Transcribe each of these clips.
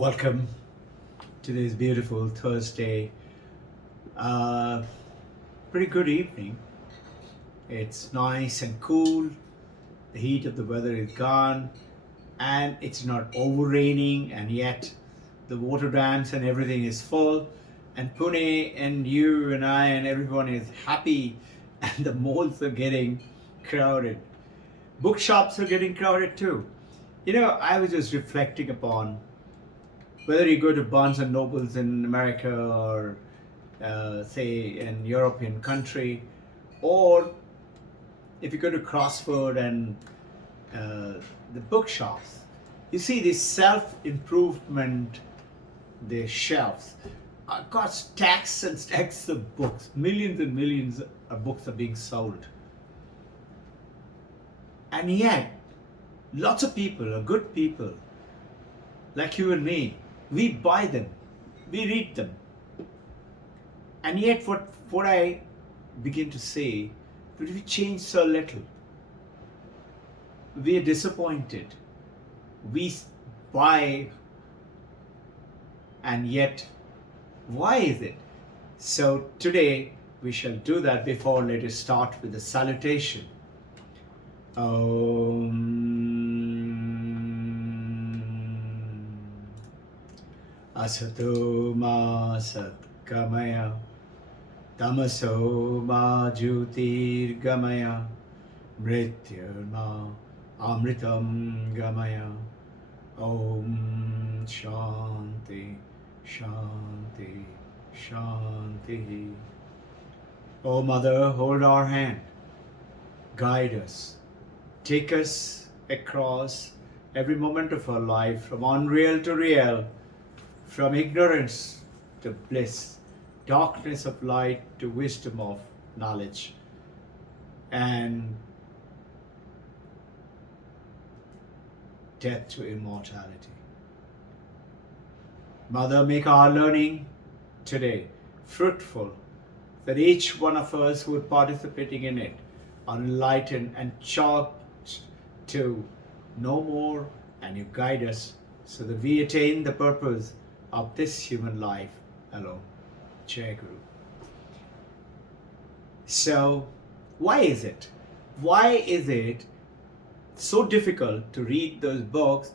Welcome to this beautiful Thursday. Uh, Pretty good evening. It's nice and cool. The heat of the weather is gone, and it's not over raining, and yet the water dams and everything is full. And Pune and you and I and everyone is happy, and the malls are getting crowded. Bookshops are getting crowded too. I was just reflecting upon whether you go to Barnes and Nobles in America or say in European country, or if you go to Crossford and the bookshops, you see this self-improvement, the shelves. Got stacks and stacks of books, millions and millions of books are being sold. And yet, lots of people are good people, like you and me. We buy them, we read them. And yet, what I begin to say, but we change so little. We are disappointed. We buy, and yet, why is it? So today we shall do that. Before, let us start with the salutation. Asato ma satkamaya tamaso ma jyotirgamaya mrityurma amritam gamaya. Om Shanti Shanti Shanti. Oh Mother, hold our hand, guide us, take us across every moment of our life, from unreal to real, from ignorance to bliss, darkness of light to wisdom of knowledge, and death to immortality. Mother, make our learning today fruitful, that each one of us who are participating in it are enlightened and charged to know more, and you guide us so that we attain the purpose of this human life alone. Jai Guru. So, why is it? Why is it so difficult to read those books?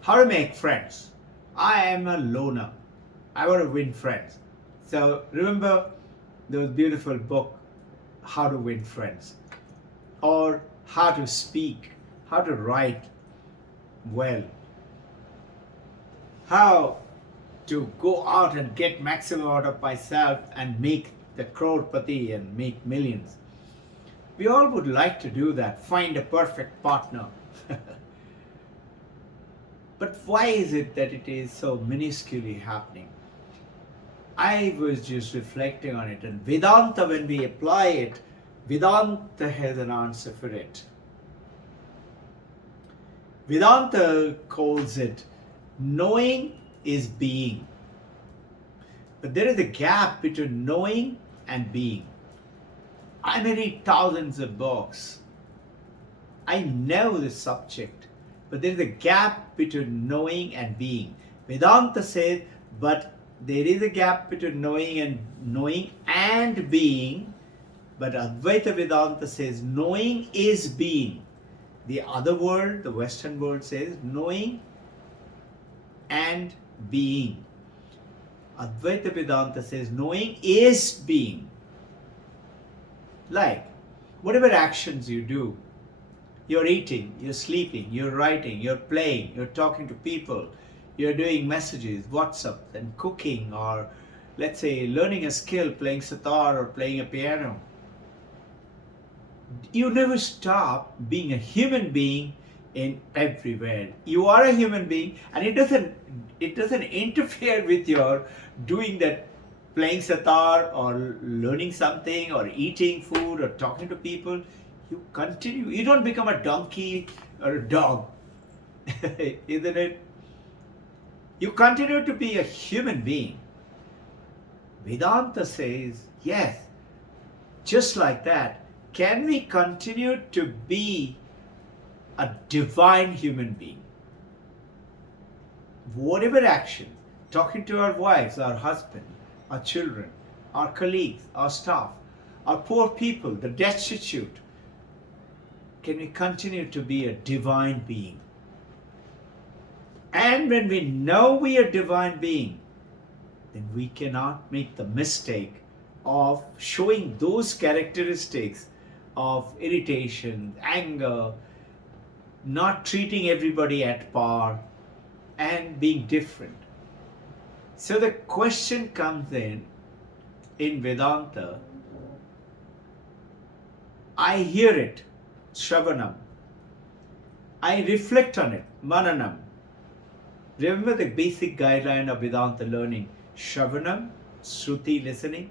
How to make friends? I am a loner. I want to win friends. So remember those beautiful book, How to Win Friends, or How to Speak, How to Write Well, How to go out and get maximum out of myself and make the crorepati and make millions. We all would like to do that, find a perfect partner. But why is it that it is so minusculely happening? I was just reflecting on it, and Vedanta, when we apply it, Vedanta has an answer for it. Vedanta calls it knowing is being. But there is a gap between knowing and being. I may read thousands of books. I know the subject, but there is a gap between knowing and being. Vedanta says, but there is a gap between knowing and being. But Advaita Vedanta says knowing is being. The other world, the Western world, says knowing and being. Advaita Vedanta says knowing is being. Like, whatever actions you do, you're eating, you're sleeping, you're writing, you're playing, you're talking to people, you're doing messages, WhatsApp, and cooking, or let's say learning a skill, playing sitar or playing a piano. You never stop being a human being in everywhere. You are a human being, and it doesn't interfere with your doing that, playing sitar or learning something or eating food or talking to people. You continue. You don't become a donkey or a dog, isn't it? You continue to be a human being. Vedanta says, yes, just like that. Can we continue to be a divine human being? whatever action, talking to our wives, our husband, our children, our colleagues, our staff, our poor people, the destitute, can we continue to be a divine being? And when we know we are divine being, then we cannot make the mistake of showing those characteristics of irritation, anger, not treating everybody at par, and being different. So the question comes in Vedanta, I hear it, Shravanam. I reflect on it, Mananam. Remember the basic guideline of Vedanta learning, Shravanam, Shruti, listening,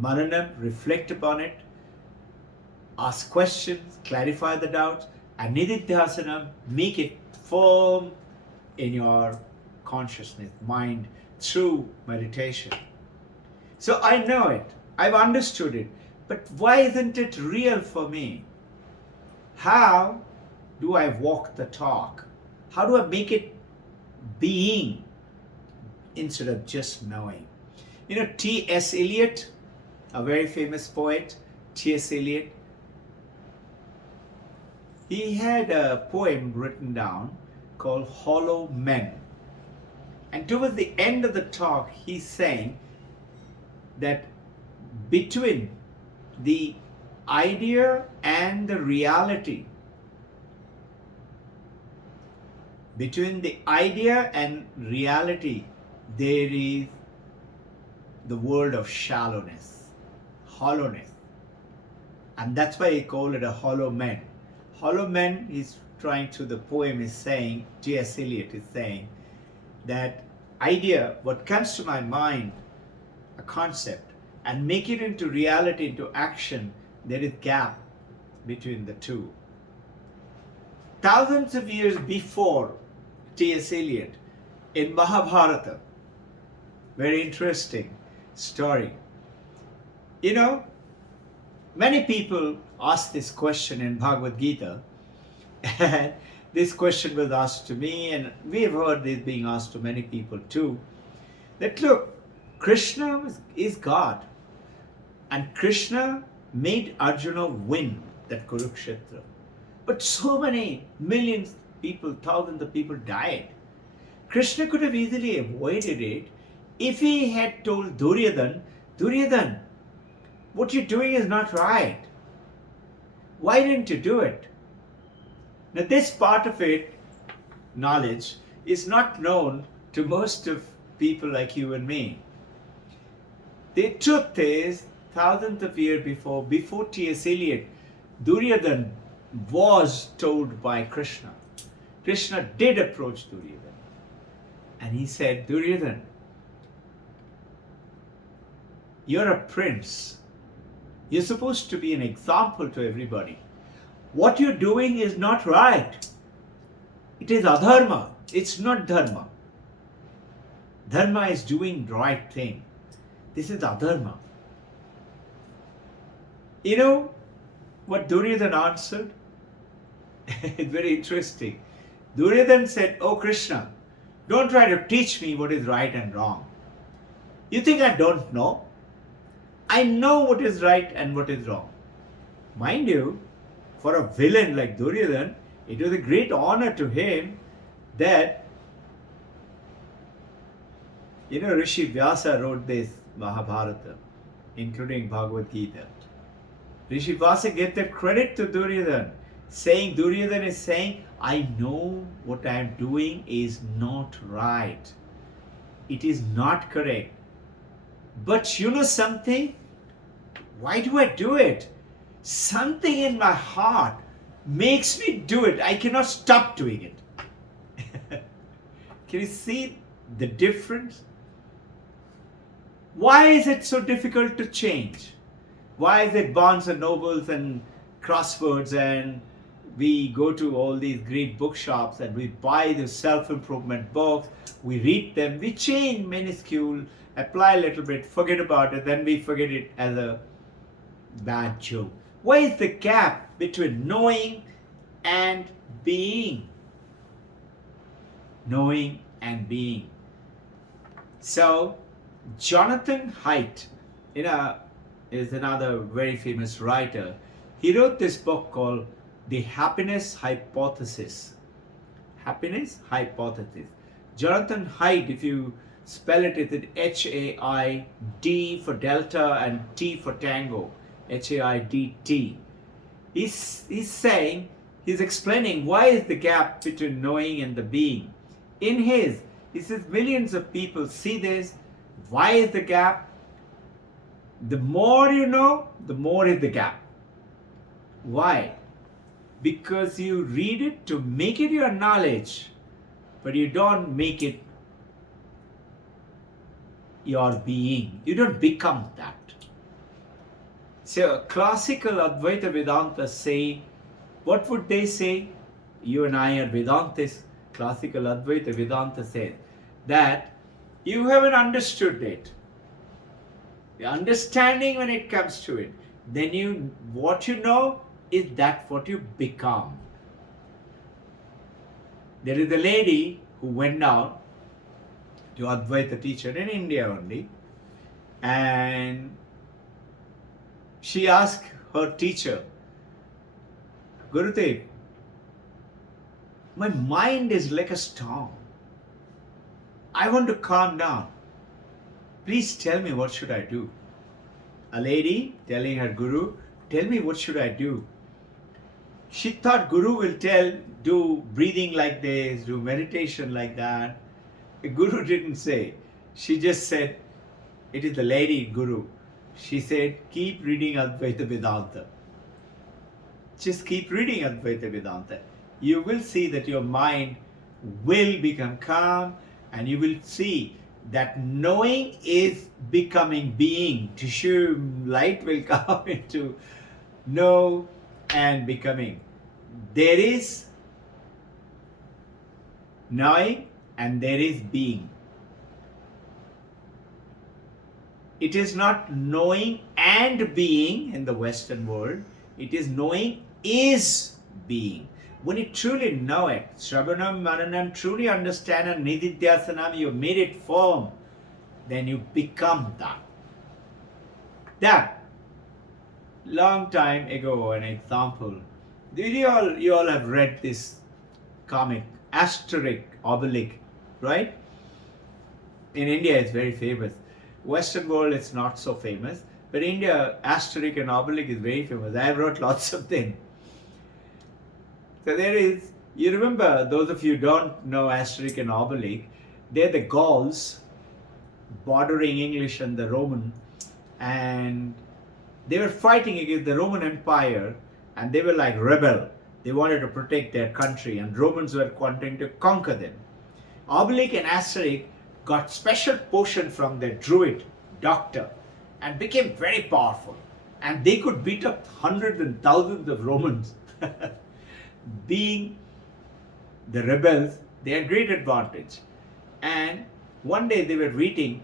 Mananam, reflect upon it, ask questions, clarify the doubts, and Nididhyasanam, make it firm in your consciousness, mind, through meditation. So I know it, I've understood it, but why isn't it real for me? How do I walk the talk? How do I make it being instead of just knowing? You know, T.S. Eliot, a very famous poet, T.S. Eliot, he had a poem written down called Hollow Men. And towards the end of the talk, he's saying that between the idea and the reality, between the idea and reality, there is the world of shallowness, hollowness. And that's why he called it a hollow man. Hollow man is trying to, the poem is saying, T.S. Eliot is saying, that idea, what comes to my mind, a concept, and make it into reality, into action, there is gap between the two. Thousands of years before T.S. Eliot, in Mahabharata, very interesting story. You know, many people ask this question in Bhagavad Gita, and this question was asked to me, and we have heard this being asked to many people too, that look, Krishna is God, and Krishna made Arjuna win that Kurukshetra. But so many millions of people, thousands of people died. Krishna could have easily avoided it if he had told Duryodhana, Duryodhana, what you're doing is not right. Why didn't you do it? Now this part of it, knowledge, is not known to most of people like you and me. The truth is, thousands of years before T.S. Eliot, Duryodhana was told by Krishna. Krishna did approach Duryodhana. And he said, Duryodhana, you're a prince. You're supposed to be an example to everybody. What you're doing is not right. It is adharma. It's not dharma. Dharma is doing the right thing. This is adharma. You know what Duryodhana answered? It's very interesting. Duryodhana said, oh Krishna, don't try to teach me what is right and wrong. You think I don't know? I know what is right and what is wrong. Mind you, for a villain like Duryodhana, it was a great honor to him that, you know, Rishi Vyasa wrote this Mahabharata, including Bhagavad Gita. Rishi Vyasa gave that credit to Duryodhana, saying, Duryodhana is saying, I know what I am doing is not right. It is not correct. But you know something? Why do I do it? Something in my heart makes me do it. I cannot stop doing it. Can you see the difference? Why is it so difficult to change? Why is it Barnes and Nobles and crosswords, and we go to all these great bookshops and we buy the self-improvement books, we read them, we change minuscule, apply a little bit, forget about it, then we forget it as a bad joke. Why is the gap between knowing and being? Knowing and being. So Jonathan Haidt, is another very famous writer. He wrote this book called The Happiness Hypothesis. Happiness Hypothesis. Jonathan Haidt, if you spell it, it's Haid for Delta and T for Tango. Haidt. He's explaining why is the gap between knowing and the being. He says millions of people see this. Why is the gap? The more you know, the more is the gap. Why? Because you read it to make it your knowledge, but you don't make it your being. You don't become that. So classical Advaita Vedanta say, what would they say? You and I are Vedantists. Classical Advaita Vedanta says that you haven't understood it. The understanding when it comes to it, then what you know is that what you become. There is a lady who went down to Advaita teacher in India only, and she asked her teacher, Gurudev, my mind is like a storm. I want to calm down. Please tell me what should I do. A lady telling her Guru, tell me what should I do. She thought Guru will do breathing like this, do meditation like that. The Guru didn't say. She just said, it is the lady Guru. She said, keep reading Advaita Vedanta. Just keep reading Advaita Vedanta. You will see that your mind will become calm, and you will see that knowing is becoming being. Tissue light will come into know and becoming. There is knowing and there is being. It is not knowing and being in the Western world. It is knowing is being. When you truly know it, Shravanam, Mananam, truly understand and Nididhyasanam, you made it firm, then you become that. That, long time ago, an example, you all have read this comic, Asterix, Obelix, right? In India, it's very famous. Western world, it's not so famous. But India, Asterix and Obelix is very famous. I have wrote lots of them. So you remember, those of you who don't know Asterix and Obelix, they're the Gauls bordering English and the Roman, and they were fighting against the Roman Empire, and they were like rebel. They wanted to protect their country, and Romans were wanting to conquer them. Obelix and Asterix got special potion from their druid doctor and became very powerful, and they could beat up hundreds and thousands of Romans. Being the rebels, they had great advantage. And one day they were reading,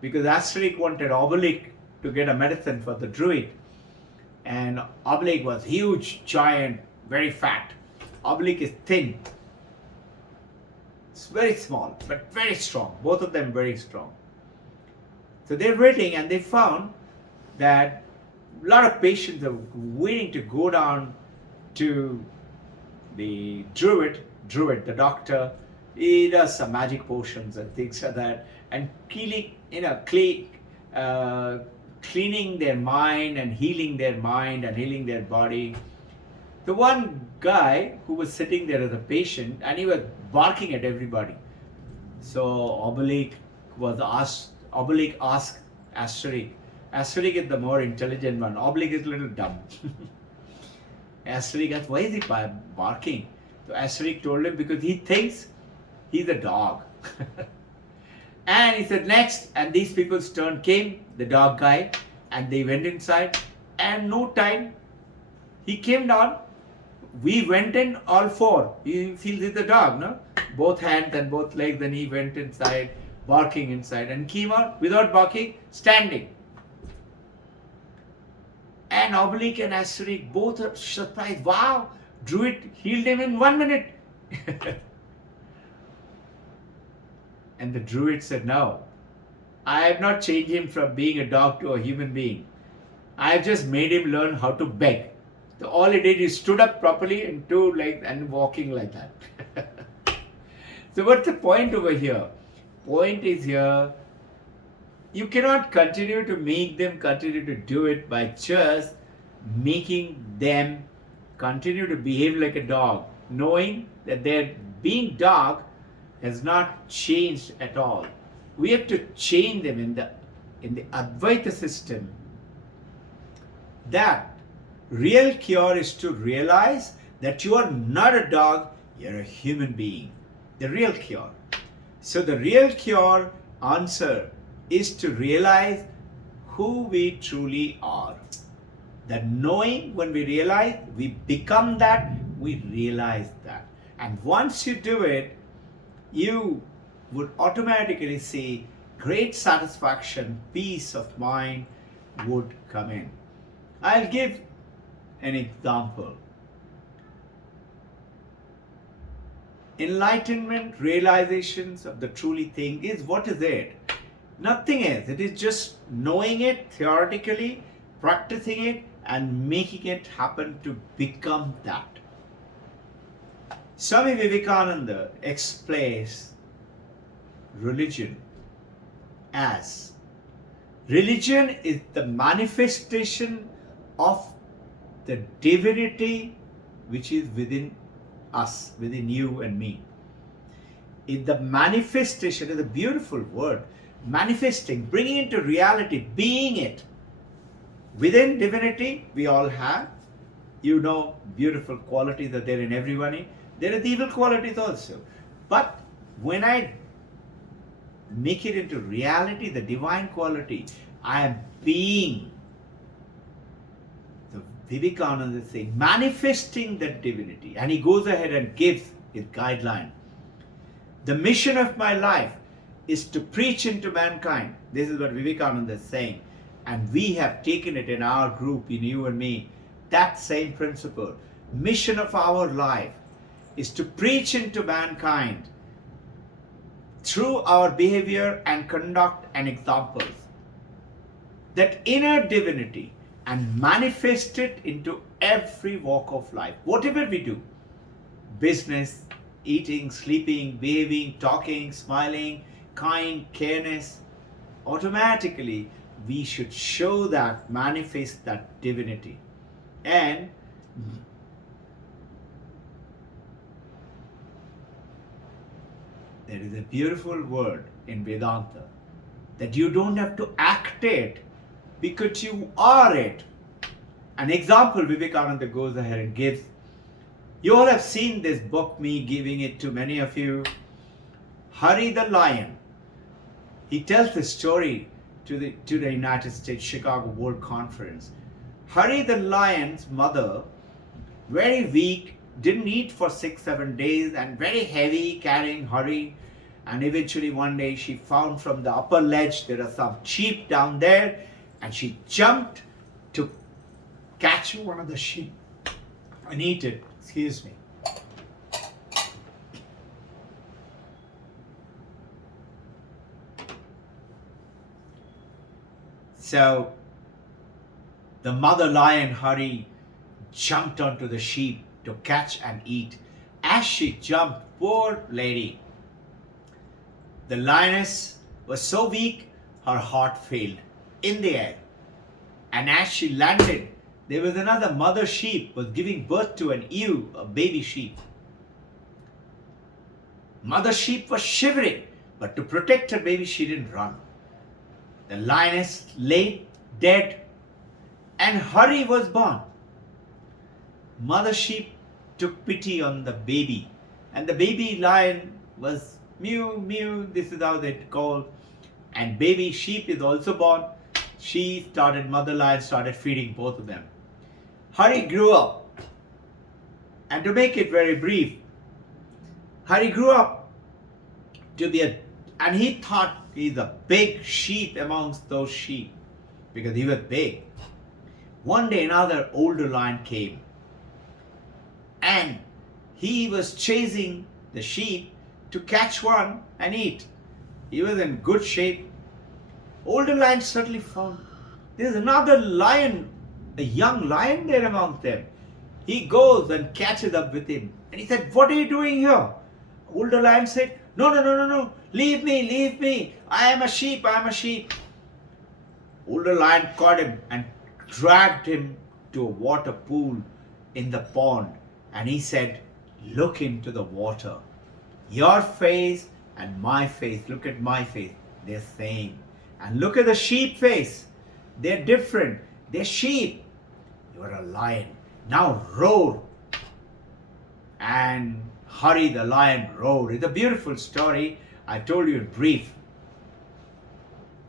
because Asterix wanted Obelix to get a medicine for the druid, and Obelix was huge, giant, very fat. Obelix is thin. It's very small, but very strong. Both of them very strong. So they're reading, and they found that a lot of patients are waiting to go down to the druid, the doctor. He does some magic potions and things like that, and cleaning their mind and healing their body. The one guy who was sitting there as a patient, and he was barking at everybody. So Obelix asked Asterix. Asterix is the more intelligent one. Obelix is a little dumb. Asterix asked, why is he barking? So Asterix told him, because he thinks he's a dog. And he said, next, and these people's turn came, the dog guy, and they went inside, and no time, he came down. We went in all four. He feels he's a dog, no? Both hands and both legs, then he went inside, barking inside, and came out without barking, standing. And Obelix and Asterix both are surprised. Wow, Druid healed him in 1 minute. And the druid said, no, I have not changed him from being a dog to a human being. I have just made him learn how to beg. So all he did is stood up properly and two legs and walking like that. So what's the point over here? Point is here, you cannot continue to make them continue to do it by just making them continue to behave like a dog, knowing that their being dog has not changed at all. We have to change them in the Advaita system. That real cure is to realize that you are not a dog, you're a human being. The real cure. So the real cure answer is to realize who we truly are. That knowing, when we realize, we become that, we realize that. And once you do it, you would automatically see great satisfaction, peace of mind would come in. I'll give an example. Enlightenment, realizations of the truly thing is, what is it? Nothing else. It is just knowing it theoretically, practicing it, and making it happen to become that. Swami Vivekananda explains religion as religion is the manifestation of the divinity which is within us, within you and me. In the manifestation is a beautiful word. Manifesting, bringing into reality, being it. Within divinity, we all have, beautiful qualities are there in everybody. There are the evil qualities also. But when I make it into reality, the divine quality, I am being. The Vivekananda is saying, manifesting that divinity. And he goes ahead and gives his guideline. The mission of my life is to preach into mankind. This is what Vivekananda is saying. And we have taken it in our group, in you and me, that same principle. Mission of our life is to preach into mankind through our behavior and conduct and examples, that inner divinity, and manifest it into every walk of life. Whatever we do, business, eating, sleeping, behaving, talking, smiling, kind, careness, automatically we should show that, manifest that divinity. And there is a beautiful word in Vedanta that you don't have to act it because you are it. An example Vivekananda goes ahead and gives. You all have seen this book, me giving it to many of you. Hari the Lion. He tells the story to the United States Chicago World Conference. Hari the Lion's mother, very weak, didn't eat for 6-7 days and very heavy, carrying Hari. And eventually one day she found from the upper ledge there are some sheep down there, and she jumped to catch one of the sheep and eat it. Excuse me. So the mother lion Hari jumped onto the sheep to catch and eat. As she jumped, poor lady, the lioness was so weak, her heart failed in the air. And as she landed, there was another mother sheep was giving birth to an ewe, a baby sheep. Mother sheep was shivering, but to protect her baby, she didn't run. The lioness lay dead, and Hari was born. Mother sheep took pity on the baby, and the baby lion was mew, mew, this is how they call. And baby sheep is also born. Mother lion started feeding both of them. Hari grew up. And to make it very brief, Hari grew up and he thought he's a big sheep amongst those sheep because he was big. One day another older lion came and he was chasing the sheep to catch one and eat. He was in good shape. Older lion suddenly found there's another lion, a young lion there among them. He goes and catches up with him. And he said, "What are you doing here?" Older lion said, "No, no, no, no, no. Leave me, leave me. I am a sheep, I am a sheep." Older lion caught him and dragged him to a water pool in the pond. And he said, "Look into the water. Your face and my face, look at my face, they're same. And look at the sheep face. They're different. They're sheep. You're a lion. Now roar." And Hari the lion roared. It's a beautiful story. I told you in brief.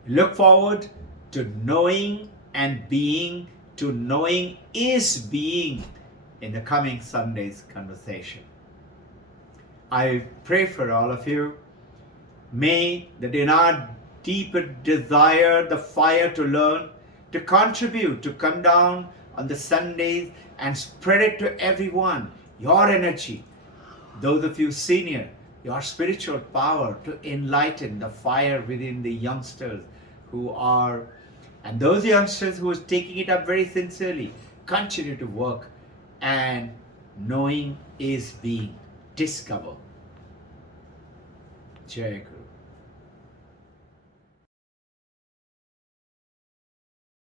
Look forward to knowing and being, to knowing is being in the coming Sunday's conversation. I pray for all of you. May that in our deeper desire, the fire to learn, to contribute, to come down on the Sundays and spread it to everyone. Your energy, those of you senior, your spiritual power to enlighten the fire within the youngsters who are, and those youngsters who are taking it up very sincerely, continue to work, and knowing is being. Discover. Jai Guru.